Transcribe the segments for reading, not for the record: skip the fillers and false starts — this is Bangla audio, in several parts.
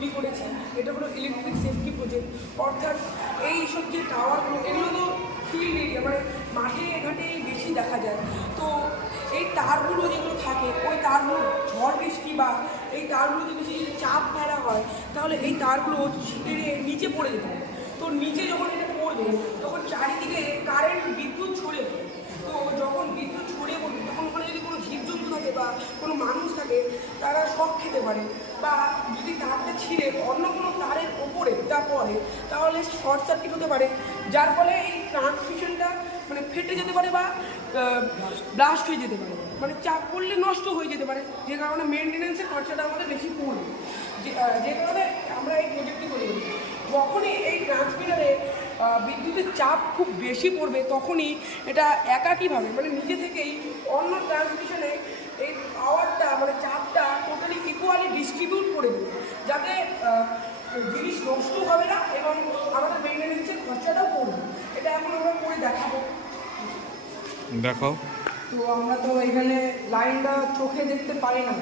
তৈরি করেছি। এটা হলো ইলেকট্রিক সেফটি প্রজেক্ট। অর্থাৎ এইসব যে টাওয়ারগুলো, এগুলো তো ফিল্ড এরিয়া, মানে মাঠে ঘাটেই বেশি দেখা যায়। তো এই তারগুলো যেগুলো থাকে, ওই তারগুলো ঝড় বৃষ্টি বা এই তারগুলোতে বেশি যদি চাপ ফেলা হয়, তাহলে এই তারগুলো ছিঁড়ে নিচে পড়ে যেতে পারে। তো নিচে যখন এটা পড়বে, তখন চারিদিকে কারেন্ট, বিদ্যুৎ ছড়িয়ে পড়ে। তো যখন বিদ্যুৎ ছড়িয়ে পড়বে, তখন ওখানে যদি কোনো জীবজন্তু থাকে বা কোনো মানুষ থাকে, তারা শক খেতে পারে। বা যদি তারটা ছিঁড়ে অন্য কোনো তারের ওপরে তা পড়ে, তাহলে শর্ট সার্কিট হতে পারে, যার ফলে এই ট্রান্সমিশনটা মানে ফেটে যেতে পারে বা ব্লাস্ট হয়ে যেতে পারে, মানে চাপ পড়লে নষ্ট হয়ে যেতে পারে, যে কারণে মেনটেন্যান্সের খরচাটা আমাদের বেশি পড়বে। যে কারণে আমরা এই প্রজেক্টটি করি। যখনই এই ট্রান্সমিটারে বিদ্যুতের চাপ খুব বেশি পড়বে, তখনই এটা একাকীভাবে মানে নিজে থেকেই অন্য ট্রান্সমিশনে এই পাওয়ারটা মানে চাপটা টোটালি ইকুয়ালি ডিস্ট্রিবিউট করে দেবে, যাতে জিনিস নষ্ট হবে না এবং আমাদের মেনটেন্যান্সের খরচাটাও পড়বে। এটা এখন আমরা করে দেখাবো। দেখাও। তো আমরা তো এখানে লাইনটা চোখে দেখতে পাই না,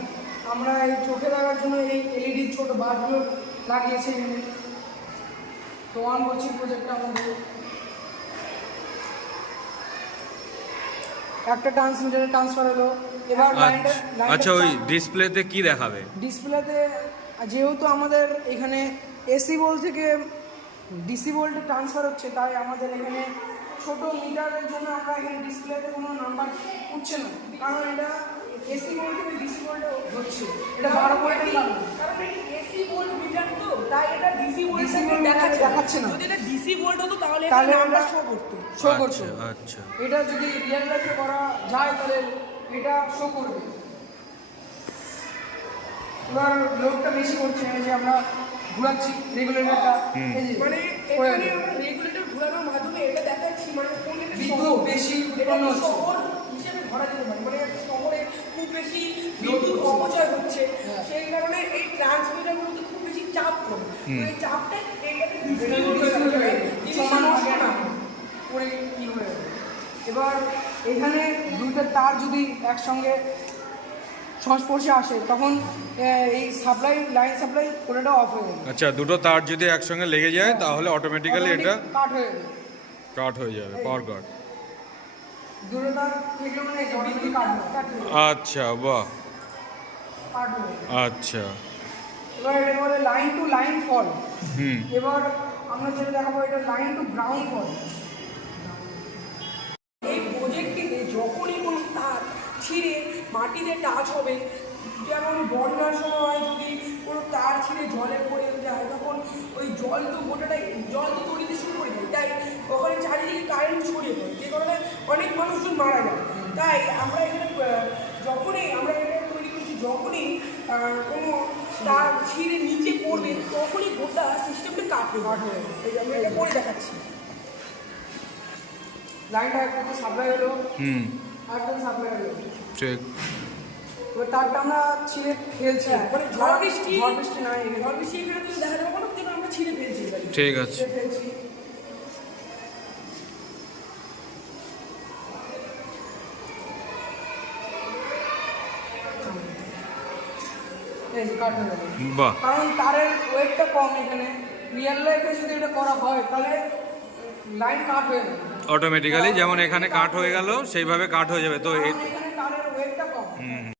আমরা এই চোখে দেখার জন্য এই এলইডি ছোট বাল্বগুলো লাগিয়েছি এখানে। তো অন করছি প্রজেক্টটা আমাদের। একটা ট্রান্সমিটারে ট্রান্সফার হলো। এবার আচ্ছা, ওই ডিসপ্লেতে কি দেখাবে? ডিসপ্লেতে যেহেতু আমাদের এখানে এসি ভোল্ট থেকে ডিসি ভোল্টে ট্রান্সফার হচ্ছে, তাই আমাদের এখানে ছোট মিটারের জন্য আমরা এখানে ডিসপ্লেতে কোনো নাম্বার উঠছে না, কারণ এটা এসি ভোল্ট থেকে ডিসি ভোল্টে হচ্ছে। এটা 12 ভোল্টের কারণ এটা এসি ভোল্ট মিটার, তো তাই এটা ডিসি ভোল্ট দেখাচ্ছে না। যদি এটা ডিসি ভোল্ট হতো তাহলে এটা নাম্বার শো করতো। আচ্ছা, এটা যদি রিয়েল লাইফে করা যায় তাহলে এটা শো করবে। এবার লোডটা বেশি করছে, এই যে আমরা ঘোরাচ্ছি রেগুলেটরটা, মানে এখানে আমরা রেগুলেটর ঘোরানোর মাধ্যমে এটা দেখাচ্ছি মানে কোন বিদ্যুৎ বেশি উৎপন্ন হচ্ছে শহর হিসেবে ধরা যেতে পারে, মানে একটা শহরে খুব বেশি বিদ্যুৎ অপচয় হচ্ছে, সেই কারণে এই ট্রান্সমিটারগুলোতে খুব বেশি চাপ পড়ে। এই চাপটা এইটাতে ডিস্ট্রিবিউট হয়ে যাবে, সমান হবে না পরে কি হয়ে যাবে। এবার এখানে দুইটা তার যদি একসঙ্গে সংস্পর্শে আসে, তখন এই সাপ্লাই লাইন সাপ্লাই পুরোটা অফ হয়ে যাবে। আচ্ছা, দুটো তার যদি একসঙ্গে লেগে যায় তাহলে অটোমেটিক্যালি এটা কাট হয়ে যাবে, পাওয়ার কাট। দুটো তার থেকে মানে বিদ্যুৎ কাট হয়ে যাবে। আচ্ছা, বাহ, কাট হয়ে যাবে। আচ্ছা। এবার এটা বলে লাইন টু লাইন ফল। এবার আমরা যেটা দেখাবো, এটা লাইন টু গ্রাউন্ড ফল। এই প্রজেক্টটিতে যখনই কোনো তার ছিঁড়ে মাটিতে টাচ হবে, যেমন বন্যার সময় যদি কোনো তার ছিঁড়ে জলে পড়ে যায়, তখন ওই জল তো গোটাটাই জল তো তৈরিতে শুরু করে দেয়, তাই ওখানে চারিদিকে কারেন্ট ছড়িয়ে পড়ে, যে কারণে অনেক মানুষজন মারা যায়। তাই আমরা এখানে যখনই আমরা এটা তৈরি করছি, যখনই কোনো তার ছিঁড়ে নিচে পড়বে, তখনই গোটা সিস্টেমটা কাট হয়ে যাবে। আমরা এটা করে দেখাচ্ছি। লাইনটা একটা সাপ্লাই হলো, আরেকটা সাপ্লাই হলো, ঠিক। এবার তারটা আমরা ছিঁড়ে ফেলছি, মানে ঝড় বৃষ্টি নাই, ঝড় বৃষ্টি এখানে তো দেখা যাবে না, কিন্তু আমরা ছিঁড়ে ফেলছি। ঠিক আছে, ফেলছি। বাহ। কারণ তারের ওয়েটটা কম, এখানে রিয়েল লাইফে যদি এটা করা হয় তাহলে লাইন কাট হয়ে যাবে অটোমেটিক্যালি, যেমন এখানে কাট হয়ে গেল সেইভাবে কাট হয়ে যাবে। তো এখানে তারের ওয়েটটা কম।